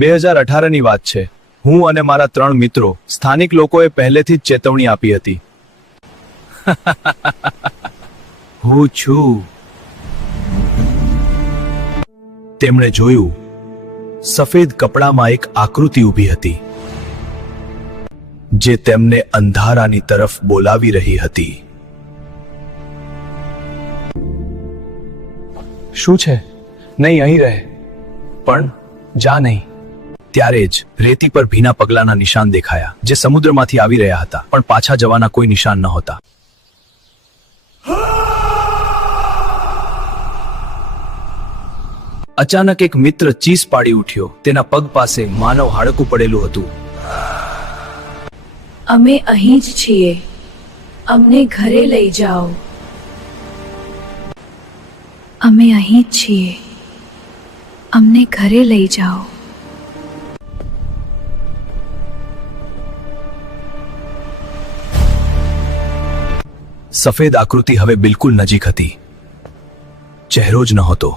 2018ની વાત છે. હું અને મારા 3 મિત્રો સ્થાનિક લોકોએ પહેલેથી જ ચેતવણી આપી હતી. હું છું. તેમણે જોયું, સફેદ કપડામાં એક આકૃતિ ઊભી હતી, જે તેમને અંધારાની તરફ બોલાવી રહી હતી. શું છે? નહીં, અહીં રહે. પણ જા નહીં. ત્યારે જ રેતી પર ભીના પગલાના નિશાન દેખાયા, જે સમુદ્રમાંથી આવી રહ્યા હતા, પણ પાછા જવાના કોઈ નિશાન નહોતા. અચાનક એક મિત્ર ચીસ પાડી ઉઠ્યો. તેના પગ પાસે માનવ હાડકું પડેલું હતું. અમે અહીં જ છીએ. અમને ઘરે લઈ જાઓ. અમે અહીં જ છીએ. અમને ઘરે લઈ જાઓ. સફેદ આકૃતિ હવે બિલકુલ નજીક હતી. ચહેરો જ નહોતો.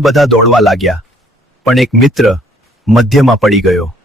બધા દોડવા લાગ્યા, પણ એક મિત્ર મધ્યમાં પડી ગયો.